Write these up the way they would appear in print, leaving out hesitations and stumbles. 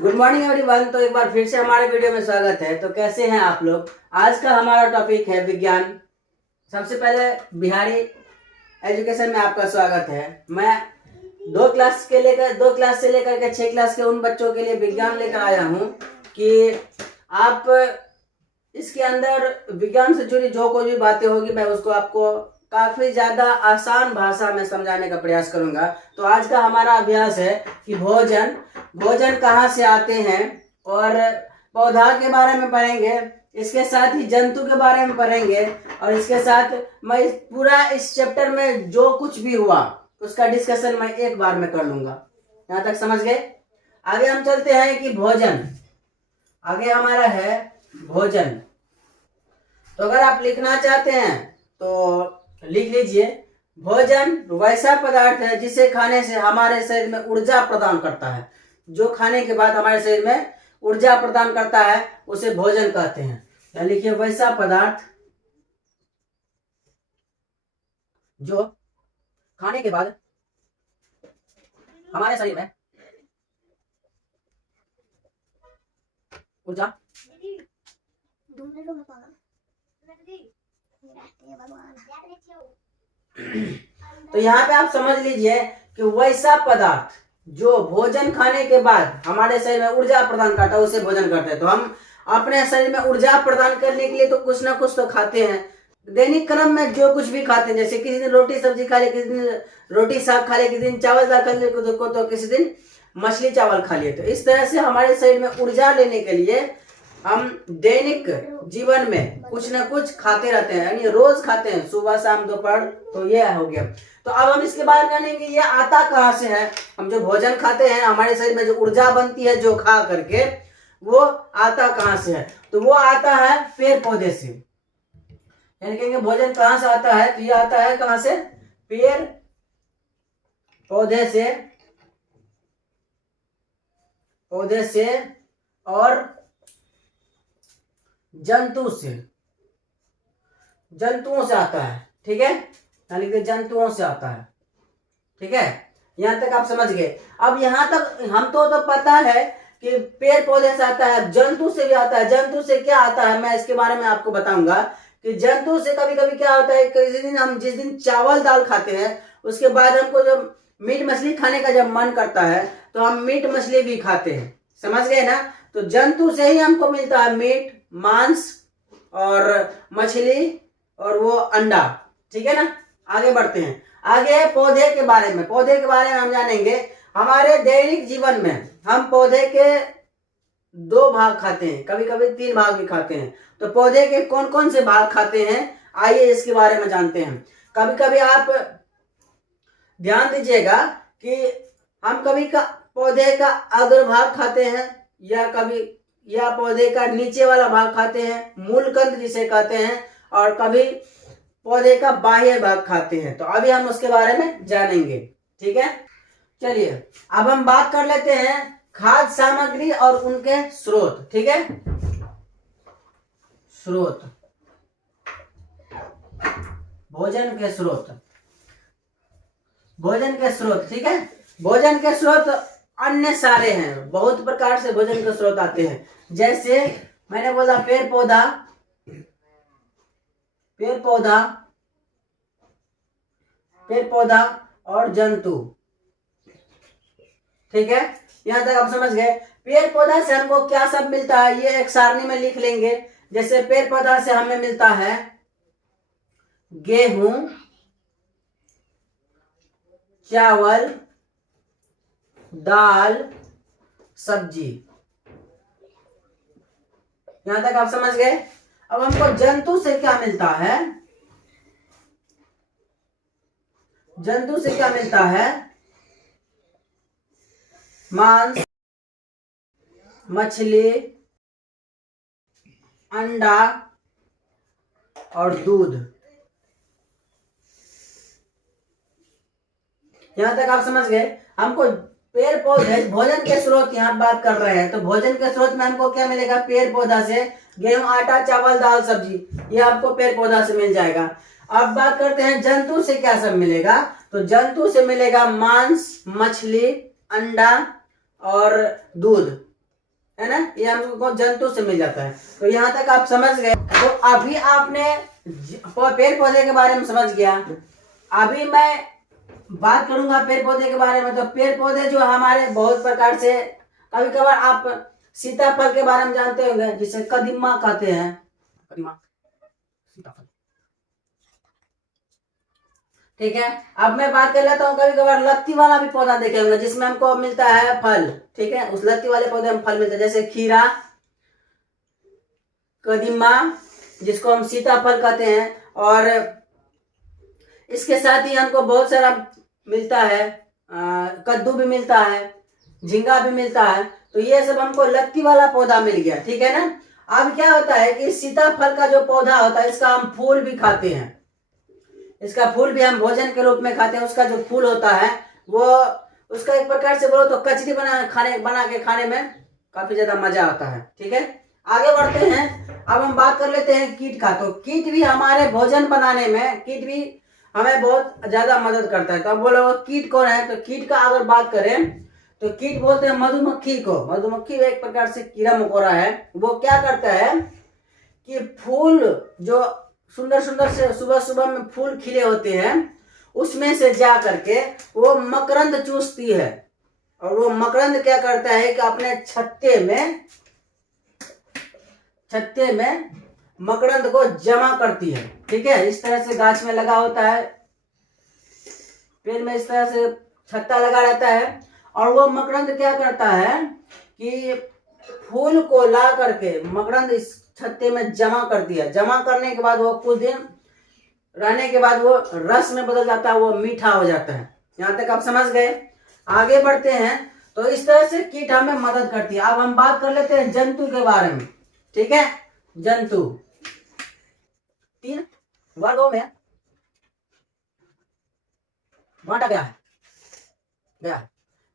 Good morning everyone. तो एक बार फिर से हमारे वीडियो में स्वागत है। तो कैसे हैं आप लोग। आज का हमारा टॉपिक है विज्ञान। सबसे पहले बिहारी एजुकेशन में आपका स्वागत है। मैं दो क्लास से लेकर के 6 क्लास के उन बच्चों के लिए विज्ञान लेकर आया हूं कि आप इसके अंदर विज्ञान से जुड़ी जो कोई भी बातें होगी मैं उसको आपको काफी ज्यादा आसान भाषा में समझाने का प्रयास करूंगा। तो आज का हमारा अभ्यास है कि भोजन कहाँ से आते हैं और पौधा के बारे में पढ़ेंगे, इसके साथ ही जंतु के बारे में पढ़ेंगे और इसके साथ मैं इस चैप्टर में जो कुछ भी हुआ उसका डिस्कशन मैं एक बार में कर लूंगा। यहाँ तक समझ गए। आगे हम चलते हैं कि भोजन। आगे हमारा है भोजन। तो अगर आप लिखना चाहते हैं तो लिख लीजिए। भोजन वैसा पदार्थ है जिसे खाने से हमारे शरीर में ऊर्जा प्रदान करता है। जो खाने के बाद हमारे शरीर में ऊर्जा प्रदान करता है उसे भोजन कहते हैं। या लिखिए वैसा पदार्थ जो खाने के बाद हमारे शरीर में ऊर्जा तो यहाँ पे आप समझ लीजिए कि वैसा पदार्थ जो भोजन खाने के बाद हमारे शरीर में ऊर्जा प्रदान करता है उसे भोजन करते हैं। तो हम अपने शरीर में ऊर्जा प्रदान करने के लिए तो कुछ ना कुछ तो खाते हैं। दैनिक क्रम में जो कुछ भी खाते हैं, जैसे किसी दिन रोटी सब्जी खा ले, किसी दिन रोटी साग खा ले, किसी दिन चावल दाल खा ले, तो किसी दिन मछली चावल खा लिए। तो इस तरह से हमारे शरीर में ऊर्जा लेने के लिए हम दैनिक जीवन में कुछ ना कुछ खाते रहते हैं, यानी रोज खाते हैं, सुबह शाम दोपहर। तो ये हो गया। तो अब हम इसके बारे में जानेंगे ये आता कहाँ से है। हम जो भोजन खाते हैं हमारे शरीर में जो ऊर्जा बनती है जो खा करके, वो आता कहाँ से है। तो वो आता है पेड़ पौधे से। यानी कहेंगे भोजन कहाँ से आता है, तो ये आता है कहाँ से, पेड़ पौधे से और जंतुओं से आता है। ठीक है, यानी कि जंतुओं से आता है। ठीक है, यहां तक आप समझ गए। अब यहां तक हम तो पता है कि पेड़ पौधे से आता है, जंतु से भी आता है। जंतु से क्या आता है मैं इसके बारे में आपको बताऊंगा कि जंतु से कभी कभी क्या होता है। किसी दिन हम जिस दिन चावल दाल खाते हैं उसके बाद हमको जब मीट मछली खाने का जब मन करता है तो हम मीट मछली भी खाते हैं। समझ गए ना। तो जंतु से ही हमको मिलता है मीट, मांस और मछली और वो अंडा। ठीक है ना। आगे बढ़ते हैं। आगे पौधे के बारे में हम जानेंगे। हमारे दैनिक जीवन में हम पौधे के 2 भाग खाते हैं, कभी कभी 3 भाग भी खाते हैं। तो पौधे के कौन कौन से भाग खाते हैं आइए इसके बारे में जानते हैं। कभी कभी आप ध्यान दीजिएगा कि हम कभी का पौधे का अग्र भाग खाते हैं या पौधे का नीचे वाला भाग खाते हैं, मूलकंद जिसे कहते हैं, और कभी पौधे का बाह्य भाग खाते हैं। तो अभी हम उसके बारे में जानेंगे। ठीक है, चलिए अब हम बात कर लेते हैं खाद्य सामग्री और उनके स्रोत। ठीक है, स्रोत, भोजन के स्रोत। ठीक है, भोजन के स्रोत अन्य सारे हैं, बहुत प्रकार से भोजन के स्रोत आते हैं। जैसे मैंने बोला पेड़ पौधा और जंतु। ठीक है, यहां तक आप समझ गए। पेड़ पौधा से हमको क्या सब मिलता है ये एक सारणी में लिख लेंगे। जैसे पेड़ पौधा से हमें मिलता है गेहूं, चावल, दाल, सब्जी। यहां तक आप समझ गए। अब हमको जंतु से क्या मिलता है, मांस, मछली, अंडा और दूध। यहां तक आप समझ गए। हमको पेड़ पौधे भोजन के स्रोत यहाँ बात कर रहे हैं। तो भोजन के स्रोत में हमको क्या मिलेगा, पेड़ पौधा से गेहूं, आटा, चावल, दाल, सब्जी, ये आपको पेड़ पौधा से मिल जाएगा। अब बात करते हैं जंतु से क्या सब मिलेगा। तो जंतु से मिलेगा मांस, मछली, अंडा और दूध। है ना, ये हमको जंतु से मिल जाता है। तो यहाँ तक आप समझ गए। तो अभी आपने पेड़ पौधे के बारे में समझ गया। अभी मैं बात करूंगा पेड़ पौधे के बारे में। तो पेड़ पौधे जो हमारे बहुत प्रकार से, कभी कभार आप सीताफल के बारे में जानते होंगे, जिसे कदीमा कहते हैं। कदीमा, सीताफल, ठीक है। अब मैं बात कर लेता हूँ, कभी कभार लत्ती वाला भी पौधा देखे होंगे जिसमें हमको मिलता है फल, ठीक है। उस लत्ती वाले पौधे में फल मिलता है, जैसे खीरा, कदीमा, जिसको हम सीताफल कहते हैं। और इसके साथ ही हमको बहुत सारा मिलता है, कद्दू भी मिलता है, झींगा भी मिलता है। तो ये सब हमको लत्ती वाला पौधा मिल गया, ठीक है ना। अब क्या होता है कि सीताफल का जो पौधा होता है, इसका हम फूल भी खाते हैं। इसका फूल भी हम भोजन के रूप में खाते हैं। उसका जो फूल होता है वो, उसका एक प्रकार से बोलो तो कचरी बना के खाने में काफी ज्यादा मजा आता है, ठीक है। आगे बढ़ते हैं। अब हम बात कर लेते हैं कीट का। तो कीट भी हमारे भोजन बनाने में, कीट भी हमें बहुत ज्यादा मदद करता है। तो अब बोलो कीट कौन है? तो कीट का अगर बात करें तो कीट बोलते हैं मधुमक्खी को। मधुमक्खी एक प्रकार से कीड़ा मकोड़ा है। वो क्या करता है कि फूल जो सुंदर सुंदर से सुबह सुबह में फूल खिले होते हैं, उसमें से जा करके वो मकरंद चूसती है। और वो मकरंद क्या करता है कि अपने छत्ते में मकरंद को जमा करती है, ठीक है। इस तरह से गाछ में लगा होता है, पेड़ में इस तरह से छत्ता लगा रहता है। और वो मकरंद क्या करता है कि फूल को ला करके मकरंद इस छत्ते में जमा कर दिया। जमा करने के बाद वो कुछ दिन रहने के बाद वो रस में बदल जाता है, वो मीठा हो जाता है। यहाँ तक आप समझ गए। आगे बढ़ते हैं। तो इस तरह से कीट हमें मदद करती है। अब हम बात कर लेते हैं जंतु के बारे में, ठीक है। जंतु 3 वर्गों में बांटा गया है।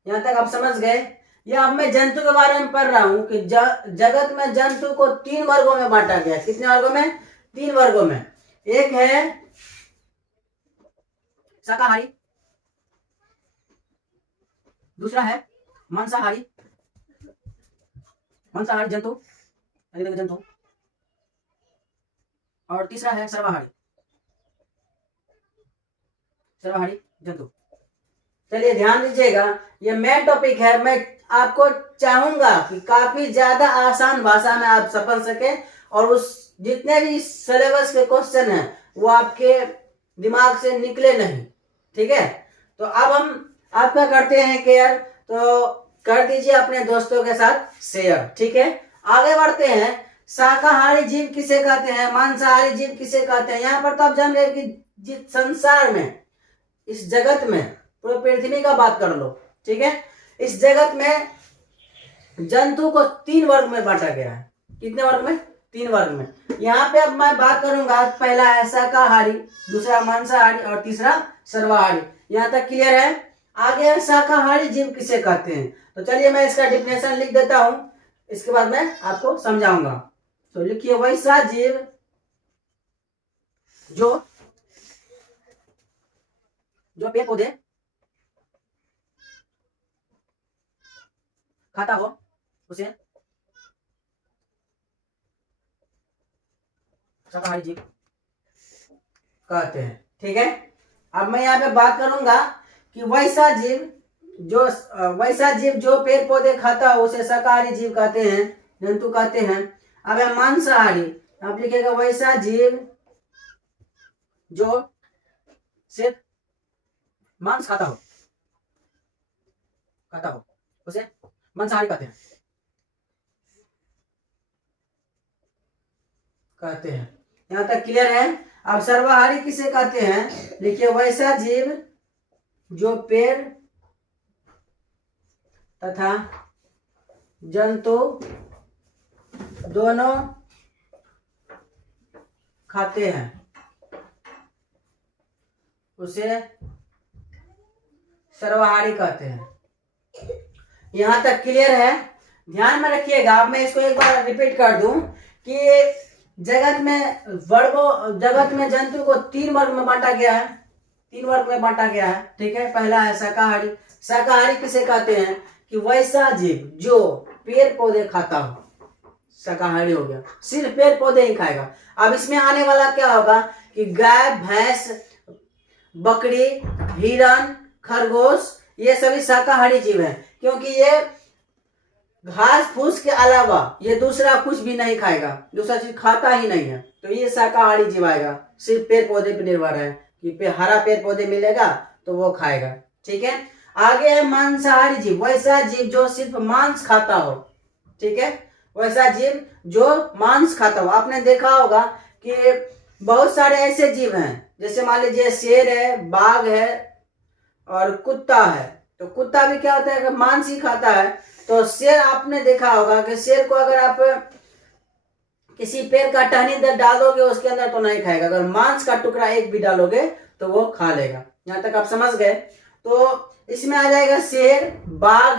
यहाँ तक आप समझ गए। या अब मैं जंतु के बारे में पढ़ रहा हूं कि जगत में जंतु को 3 वर्गों में बांटा गया। कितने वर्गों में? 3 वर्गों में। एक है शाकाहारी, दूसरा है मांसाहारी जंतु, और तीसरा है सर्वाहारी जंतु। चलिए ध्यान दीजिएगा, ये मेन टॉपिक है। मैं आपको चाहूंगा कि काफी ज्यादा आसान भाषा में आप समझ सके, और उस जितने भी सिलेबस के क्वेश्चन हैं वो आपके दिमाग से निकले नहीं, ठीक है। तो अब हम आप क्या करते हैं केयर, तो कर दीजिए अपने दोस्तों के साथ शेयर, ठीक है। आगे बढ़ते हैं। शाकाहारी जीव किसे कहते हैं, मांसाहारी जीव किसे कहते हैं? यहाँ पर तो आप जान रहे कि जिस संसार में, इस जगत में, पूरे पृथ्वी का बात कर लो, ठीक है। इस जगत में जंतु को 3 वर्ग में बांटा गया है। कितने वर्ग में? 3 वर्ग में। यहाँ पे अब मैं बात करूंगा, पहला है शाकाहारी, दूसरा मांसाहारी और तीसरा सर्वाहारी। यहाँ तक क्लियर है? आगे है शाकाहारी जीव किसे कहते हैं। तो चलिए मैं इसका डिफिनेशन लिख देता हूं, इसके बाद मैं आपको समझाऊंगा। तो लिखिए, वैसा जीव जो पेड़ पौधे खाता हो उसे शाकाहारी जीव कहते हैं, ठीक है। अब मैं यहाँ पे बात करूंगा कि वैसा जीव जो पेड़ पौधे खाता हो उसे शाकाहारी जीव कहते हैं, जंतु कहते हैं। अब है मांसाहारी, आप लिखिएगा वैसा जीव जो सिर्फ मांस खाता हो उसे मांसाहारी कहते हैं। यहाँ तक क्लियर है? अब सर्वाहारी किसे कहते हैं? लिखिए, वैसा जीव जो पेड़ तथा जंतु दोनों खाते हैं उसे सर्वाहारी कहते हैं। यहां तक क्लियर है? ध्यान में रखिएगा। अब मैं इसको एक बार रिपीट कर दूं कि जगत में जंतु को 3 वर्ग में बांटा गया है, ठीक है। पहला है शाकाहारी। शाकाहारी किसे कहते हैं? कि वैसा जीव जो पेड़ पौधे खाता हो, शाकाहारी हो गया, सिर्फ पेड़ पौधे ही खाएगा। अब इसमें आने वाला क्या होगा कि गाय, भैंस, बकरी, हिरन, खरगोश, ये सभी शाकाहारी जीव हैं, क्योंकि ये घास फूस के अलावा ये दूसरा कुछ भी नहीं खाएगा, दूसरा चीज खाता ही नहीं है, तो ये शाकाहारी जीव आएगा। सिर्फ पेड़ पौधे पर निर्भर है कि हरा पेड़ पौधे मिलेगा तो वो खाएगा। ठीक है, आगे है मांसाहारी जीव, वैसा जीव जो सिर्फ मांस खाता हो। ठीक है, वैसा जीव जो मांस खाता हो। आपने देखा होगा कि बहुत सारे ऐसे जीव हैं, जैसे मान लीजिए शेर है, बाघ है और कुत्ता है। तो कुत्ता भी क्या होता है कि मांस ही खाता है। तो शेर आपने देखा होगा कि शेर को अगर आप किसी पेड़ का टहनी डालोगे उसके अंदर तो नहीं खाएगा, अगर मांस का टुकड़ा एक भी डालोगे तो वो खा लेगा। यहाँ तक आप समझ गए। तो इसमें आ जाएगा शेर, बाघ,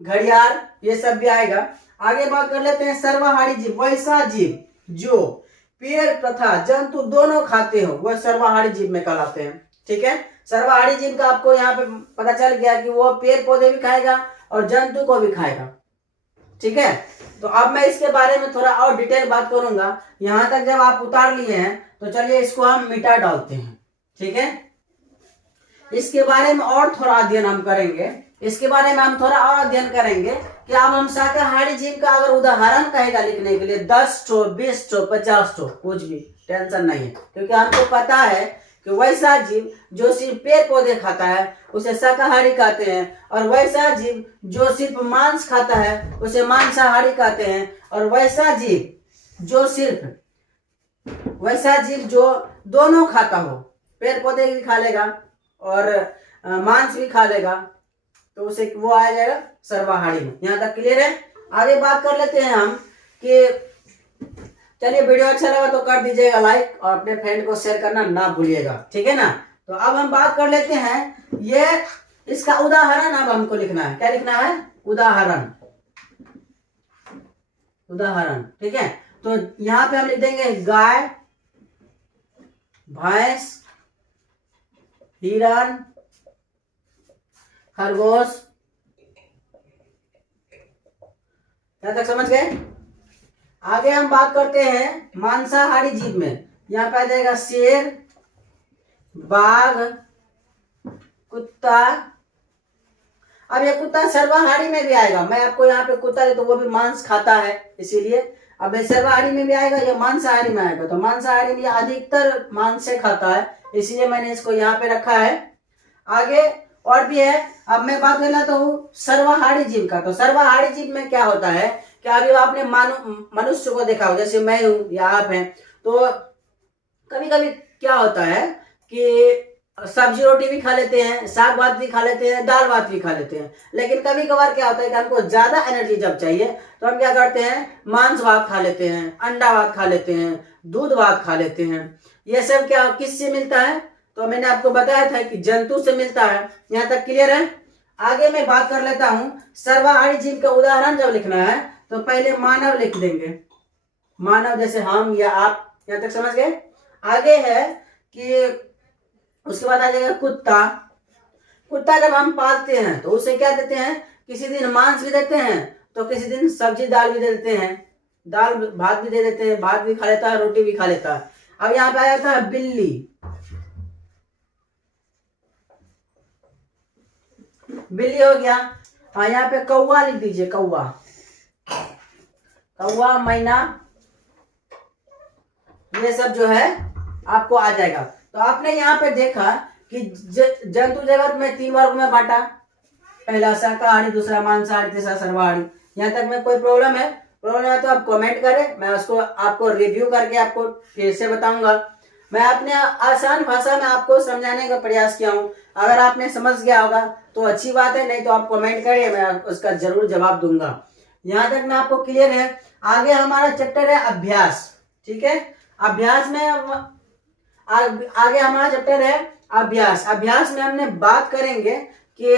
घड़ियाल, ये सब भी आएगा। आगे बात कर लेते हैं सर्वाहारी जीव, वैसा जीव जो पेड़ तथा जंतु दोनों खाते हो, वह सर्वाहारी जीव में कहलाते हैं। ठीक है, सर्वाहारी जीव का आपको यहाँ पे पता चल गया कि वो पेड़ पौधे भी खाएगा और जंतु को भी खाएगा। ठीक है, तो अब मैं इसके बारे में थोड़ा और डिटेल बात करूंगा। यहाँ तक जब आप उतार लिए हैं तो चलिए इसको हम मिटा डालते हैं। ठीक है, इसके बारे में और थोड़ा अध्ययन हम करेंगे, इसके बारे में हम थोड़ा और अध्ययन करेंगे कि अब हम शाकाहारी जीव का अगर उदाहरण कहेगा लिखने के लिए 10 ठो, 20 ठो, 50 ठो, कुछ भी टेंशन नहीं है, क्योंकि हमको पता है कि वैसा जीव जो सिर्फ पेड़ पौधे खाता है उसे शाकाहारी कहते हैं, और वैसा जीव जो सिर्फ मांस खाता है उसे मांसाहारी कहते हैं, और वैसा जीव जो दोनों खाता हो, पेड़ पौधे भी खा लेगा और मांस भी खा लेगा, तो उसे वो आ जाएगा सर्वाहारी में। यहाँ तक क्लियर है। आगे बात कर लेते हैं हम कि चलिए वीडियो अच्छा लगा तो कर दीजिएगा लाइक और अपने फ्रेंड को शेयर करना ना भूलिएगा। ठीक है ना। तो अब हम बात कर लेते हैं, ये इसका उदाहरण अब हमको लिखना है। क्या लिखना है? उदाहरण। ठीक है, तो यहाँ पे हम लिख देंगे गाय, भैंस, हिरन, खरगोश। यहाँ तक समझ गए। आगे हम बात करते हैं मांसाहारी जीव में। यहाँ पे आ जाएगा शेर, बाघ, कुत्ता। अब ये कुत्ता सर्वाहारी में भी आएगा। मैं आपको यहाँ पे कुत्ता है तो वो भी मांस खाता है, इसीलिए अब सर्वाहारी में भी आएगा या मांसाहारी में आएगा। तो मांसाहारी में अधिकतर मांस से खाता है, इसलिए मैंने इसको यहाँ पे रखा है। आगे और भी है। अब मैं बात कर लेता हूँ सर्वाहारी जीव का। तो सर्वाहारी जीव में क्या होता है कि अभी आपने मनुष्य को देखा हो, जैसे मैं हूँ या आप हैं, तो कभी कभी क्या होता है कि सब्जी रोटी भी खा लेते हैं, साग भात भी खा लेते हैं, दाल भात भी खा लेते हैं, लेकिन कभी कभार क्या होता है कि हमको ज्यादा एनर्जी जब चाहिए तो हम क्या करते हैं, मांस भात खा लेते हैं, अंडा भात खा लेते हैं, दूध भात खा लेते हैं। ये सब क्या किससे मिलता है? तो मैंने आपको बताया था कि जंतु से मिलता है। यहाँ तक क्लियर है। आगे मैं बात कर लेता हूँ सर्वाहारी जीव का उदाहरण जब लिखना है तो पहले मानव लिख देंगे, मानव जैसे हम या आप। यहाँ तक समझ गए। आगे है कि उसके बाद आ जाएगा कुत्ता। कुत्ता जब हम पालते हैं तो उसे क्या देते हैं, किसी दिन मांस भी देते हैं तो किसी दिन सब्जी दाल भी दे देते हैं, दाल भात भी दे देते हैं, भात भी खा लेता है, रोटी भी खा लेता है। अब यहाँ पे आ जाता है बिल्ली। बिल्ली हो गया। हाँ, यहाँ पे कौवा लिख दीजिए, कौवा, मैना, ये सब जो है आपको आ जाएगा। तो आपने यहाँ पे देखा कि जंतु जगत में 3 वर्ग में बांटा, पहला शाकाहारी, दूसरा मांसाहारी, तीसरा सर्वाहारी। यहाँ तक में कोई प्रॉब्लम है? प्रॉब्लम है तो आप कमेंट करें, मैं उसको आपको रिव्यू करके आपको फिर से बताऊंगा। मैं अपने आसान भाषा में आपको समझाने का प्रयास किया हूँ। अगर आपने समझ गया होगा तो अच्छी बात है, नहीं तो आप कमेंट करिए, मैं उसका जरूर जवाब दूंगा। यहाँ तक मैं आपको क्लियर है। आगे हमारा चैप्टर है अभ्यास। ठीक है, अभ्यास में आगे हमारा चैप्टर है अभ्यास। अभ्यास में हमने बात करेंगे कि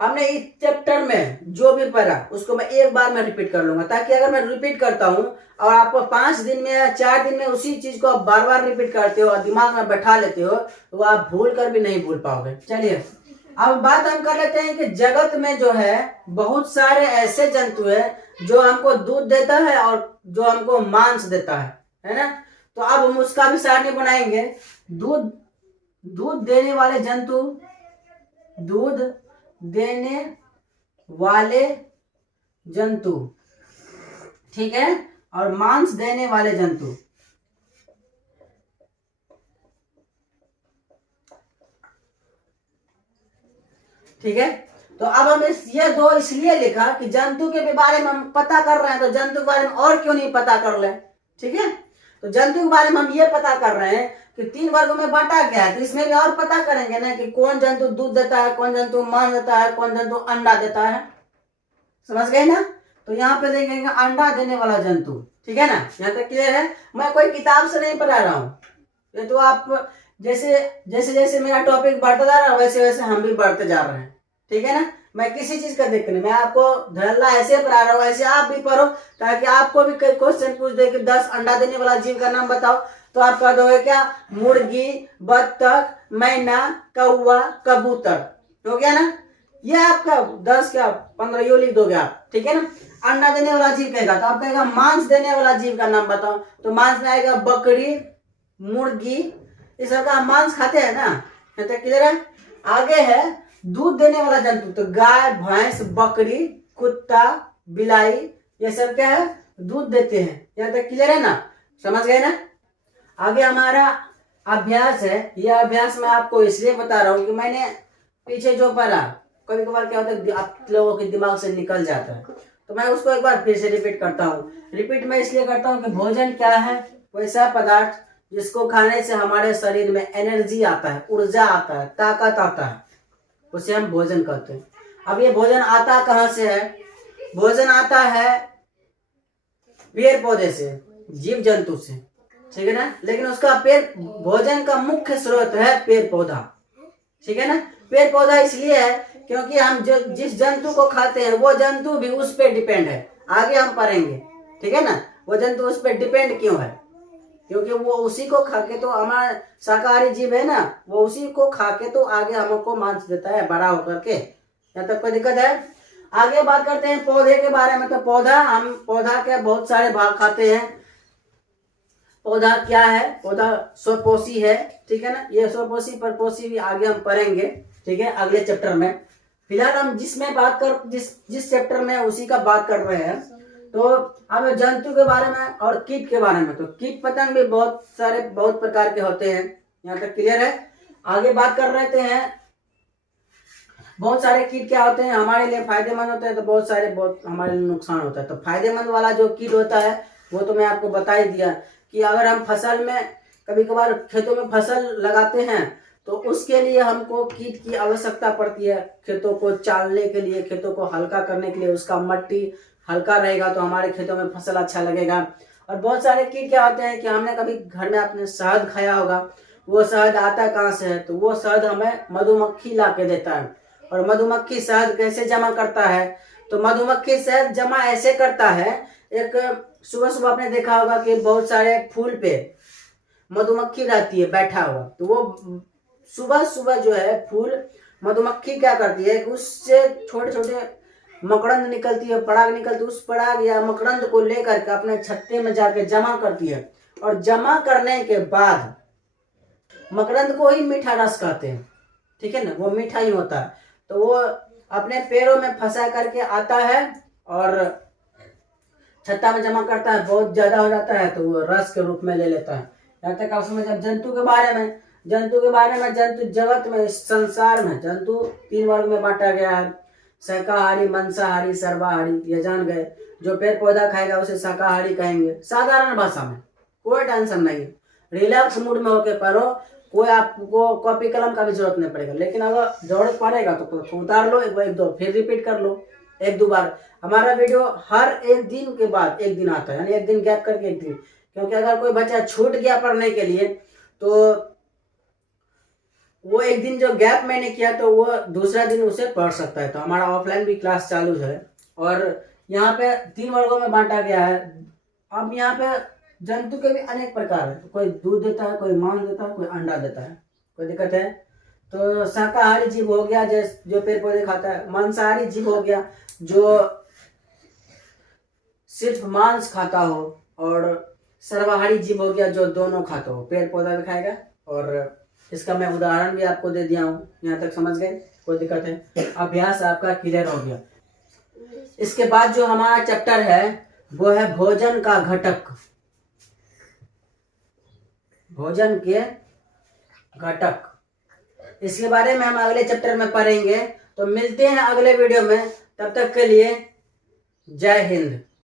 हमने इस चैप्टर में जो भी पढ़ा उसको मैं एक बार में रिपीट कर लूंगा, ताकि अगर मैं रिपीट करता हूं और आपको 5 दिन में या 4 दिन में उसी चीज को आप बार बार रिपीट करते हो और दिमाग में बैठा लेते हो तो आप भूल कर भी नहीं भूल पाओगे। चलिए अब बात हम कर लेते हैं कि जगत में जो है बहुत सारे ऐसे जंतु है जो हमको दूध देता है और जो हमको मांस देता है ना। तो अब हम उसका भी सारणी बनाएंगे। दूध दूध देने वाले जंतु, दूध देने वाले जंतु, ठीक है, और मांस देने वाले जंतु। ठीक है, तो अब हम ये दो इसलिए लिखा कि जंतु के बारे में हम पता कर रहे हैं, तो जंतु के बारे में और क्यों नहीं पता कर ले। ठीक है, तो जंतु के बारे में हम ये पता कर रहे हैं कि 3 वर्गों में बांटा गया है, तो इसमें भी और पता करेंगे ना कि कौन जंतु दूध देता है, कौन जंतु मांस देता है, कौन जंतु अंडा देता है। समझ गए ना। तो यहाँ पे देखेंगे अंडा देने वाला जंतु। ठीक है ना, यहाँ तक क्लियर है। मैं कोई किताब से नहीं पढ़ा रहा हूँ, ये तो आप जैसे जैसे जैसे मेरा टॉपिक बढ़ता जा रहा है वैसे वैसे हम भी बढ़ते जा रहे हैं। ठीक है ना, मैं किसी चीज का देख नहीं, मैं आपको धड़ल्ला ऐसे पढ़ा रहा हूँ, ऐसे आप भी पढ़ो, ताकि आपको भी कोई क्वेश्चन पूछ दे कि 10 अंडा देने वाला जीव का नाम बताओ, तो आप कह दोगे क्या, मुर्गी, बत्तख, मैना, कौवा, कबूतर। हो गया ना, ये आपका 10 क्या 15 यो लिख दोगे आप। ठीक है ना, अंडा देने वाला जीव कहेगा तो आप कहेगा मांस देने वाला जीव का नाम बताओ, तो मांस में आएगा बकरी, मुर्गी, इस सबका मांस खाते हैं ना। तो क्लियर है। आगे है दूध देने वाला जंतु, तो गाय, भैंस, बकरी, कुत्ता, बिलाई, ये सब क्या है, दूध देते हैं। यहाँ तक क्लियर है ना, समझ गए ना। आगे हमारा अभ्यास है। यह अभ्यास मैं आपको इसलिए बता रहा हूँ कि मैंने पीछे जो पढ़ा, कभी कभार क्या होता है आप लोगों के दिमाग से निकल जाता है, तो मैं उसको एक बार फिर से रिपीट करता हूँ। रिपीट मैं इसलिए करता हूँ कि भोजन क्या है, वैसा पदार्थ जिसको खाने से हमारे शरीर में एनर्जी आता है, ऊर्जा आता है, ताकत आता है, उसे हम भोजन कहते हैं। अब ये भोजन आता कहाँ से है, भोजन आता है पेड़ पौधे से, जीव जंतु से। ठीक है ना, लेकिन उसका पेड़ भोजन का मुख्य स्रोत है पेड़ पौधा। ठीक है ना, पेड़ पौधा इसलिए है क्योंकि हम जिस जंतु को खाते हैं वो जंतु भी उस पर डिपेंड है। आगे हम पढ़ेंगे। ठीक है ना, वो जंतु उस पर डिपेंड क्यों है, क्योंकि वो उसी को खा के तो हमारा शाकाहारी जीव है ना, वो उसी को खा के तो आगे हमको मांस देता है बड़ा होकर के। यहाँ तक कोई दिक्कत है। आगे बात करते हैं पौधे के बारे में। तो पौधा, हम पौधा के बहुत सारे भाग खाते हैं। पौधा क्या है, पौधा स्वपोषी है। ठीक है ना, ये स्वपोषी परपोषी भी आगे हम पढ़ेंगे। ठीक है, अगले चैप्टर में। फिलहाल हम जिस चैप्टर में उसी का बात कर रहे हैं। तो अब जंतु के बारे में और कीट के बारे में, तो कीट पतंग भी बहुत प्रकार के होते हैं। यहाँ तक क्लियर है। आगे बात कर रहे हैं बहुत सारे कीट क्या होते हैं, हमारे लिए फायदेमंद होते हैं, तो बहुत सारे हमारे लिए नुकसान होता है। तो फायदेमंद वाला जो कीट होता है वो तो मैं आपको बता ही दिया कि अगर हम फसल में कभी कभार खेतों में फसल लगाते हैं तो उसके लिए हमको कीट की आवश्यकता पड़ती है। खेतों को चालने के लिए, खेतों को हल्का करने के लिए, उसका मट्टी हल्का रहेगा तो हमारे खेतों में फसल अच्छा लगेगा। और बहुत सारे कीट क्या होते हैं कि हमने कभी घर में अपने शहद खाया होगा, वो शहद आता कहाँ से है, तो वो शहद हमें मधुमक्खी ला के देता है। और मधुमक्खी शहद कैसे जमा करता है, तो मधुमक्खी शहद जमा ऐसे करता है, एक सुबह सुबह आपने देखा होगा कि बहुत सारे फूल पे मधुमक्खी रहती है बैठा हुआ, तो वो सुबह सुबह जो है फूल मधुमक्खी क्या करती है, उससे छोटे छोटे मकरंद निकलती है, पराग निकलती है, उस पराग या मकरंद को लेकर के अपने छत्ते में जाके जमा करती है। और जमा करने के बाद मकरंद को ही मीठा रस कहते हैं। ठीक है ना, वो मीठा ही होता है। तो वो अपने पैरों में फंसा करके आता है और छत्ता में जमा करता है, बहुत ज्यादा हो जाता है तो वो रस के रूप में ले लेता है। यहाँ तक आप समझ। अब जंतु के बारे में, जंतु जगत में, इस संसार में जंतु 3 वर्ग में बांटा गया है, शाकाहारी, मांसाहारी, सर्वाहारी। ये जान गए, जो पेड़ पौधा खाएगा उसे शाकाहारी कहेंगे, साधारण भाषा में, कोई टेंशन नहीं, रिलैक्स मूड में होके पढ़ो, कोई आपको कॉपी कलम का भी जरूरत नहीं पड़ेगा। लेकिन अगर जरूरत पड़ेगा तो उतार लो, एक दो फिर रिपीट कर लो, 1-2 बार। हमारा वीडियो हर एक दिन के बाद एक दिन आता है, यानी एक दिन गैप करके एक दिन, क्योंकि अगर कोई बच्चा छूट गया पढ़ने के लिए तो वो एक दिन जो गैप मैंने किया तो वो दूसरा दिन उसे पढ़ सकता है। तो हमारा ऑफलाइन भी क्लास चालू है और यहाँ पे 3 वर्गों में बांटा गया है। अब यहाँ पे जंतु के भी अनेक प्रकार है, कोई दूध देता है, कोई मांस देता है, कोई अंडा देता है। कोई दिक्कत है? तो शाकाहारी जीव हो गया जो पेड़ पौधे खाता है, मांसाहारी जीव हो गया जो सिर्फ मांस खाता हो, और सर्वाहारी जीव हो गया जो दोनों खाता हो, पेड़ पौधा भी खाएगा। और इसका मैं उदाहरण भी आपको दे दिया हूँ। यहाँ तक समझ गए? कोई दिक्कत है? अभ्यास आपका क्लियर हो गया। इसके बाद जो हमारा चैप्टर है वो है भोजन का घटक। भोजन के घटक, इसके बारे में हम अगले चैप्टर में पढ़ेंगे। तो मिलते हैं अगले वीडियो में, तब तक के लिए जय हिंद।